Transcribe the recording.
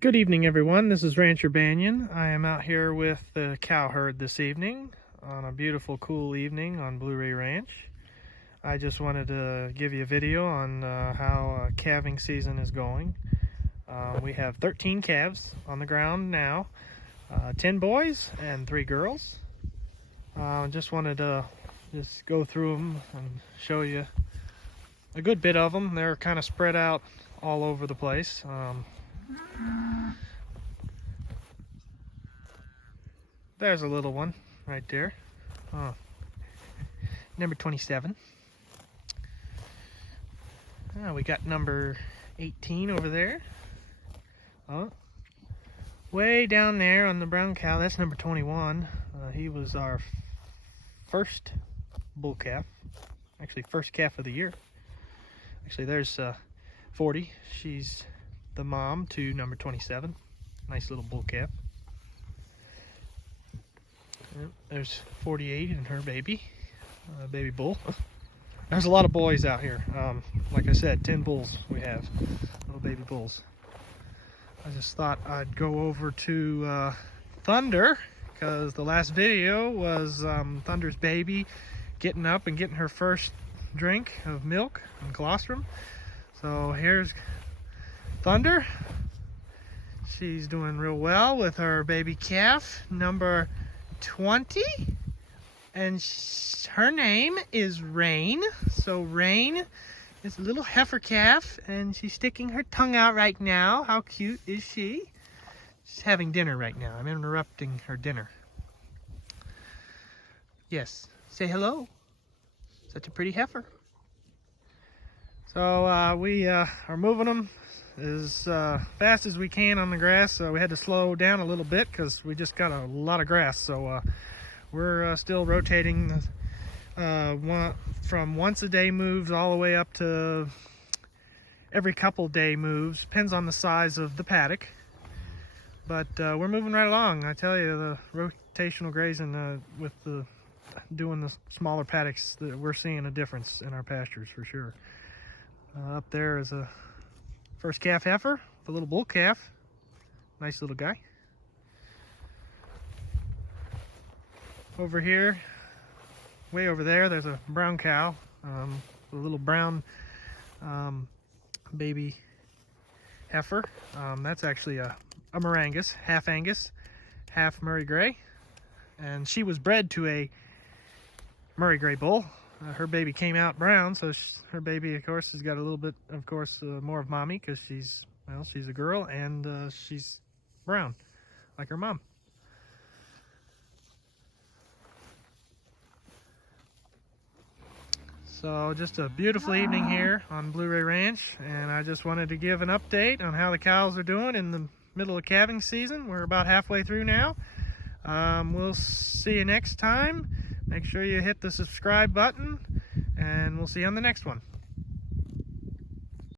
Good evening, everyone. This is Rancher Banyon. I am out here with the cow herd this evening on a beautiful, cool evening on Blue-ray Ranch. I just wanted to give you a video on how calving season is going. We have 13 calves on the ground now, 10 boys and 3 girls. Just wanted to go through them and show you a good bit of them. They're kind of spread out all over the place. There's a little one right there. Number 27. We got number 18 over there. Way down there on the brown cow, that's number 21. He was our first bull calf. Actually, first calf of the year. Actually, there's 40. She's the mom to number 27. Nice little bull calf. There's 48 and her baby, baby bull. There's a lot of boys out here. Like I said, 10 bulls we have, little baby bulls. I just thought I'd go over to Thunder, because the last video was Thunder's baby getting up and getting her first drink of milk and colostrum. So here's Thunder. She's doing real well with her baby calf, number 20, and her name is Rain. So Rain is a little heifer calf, and she's sticking her tongue out right now. How cute is she? She's having dinner right now. I'm interrupting her dinner. Yes, say hello. Such a pretty heifer. So we are moving them as fast as we can on the grass. So we had to slow down a little bit because we just got a lot of grass. So we're still rotating from once a day moves all the way up to every couple day moves. Depends on the size of the paddock. But we're moving right along. I tell you, the rotational grazing with doing the smaller paddocks, we're seeing a difference in our pastures for sure. Up there is a first calf heifer, the little bull calf. Nice little guy. Over here, way over there, there's a brown cow, a little brown baby heifer. That's actually a Angus, half Murray Grey. And she was bred to a Murray Grey bull. Her baby came out brown, so her baby, of course, has got a little bit, of course, more of mommy, because she's a girl, and she's brown, like her mom. So just a beautiful evening here on Blue-ray Ranch, and I just wanted to give an update on how the cows are doing in the middle of calving season. We're about halfway through now. We'll see you next time. Make sure you hit the subscribe button, and we'll see you on the next one.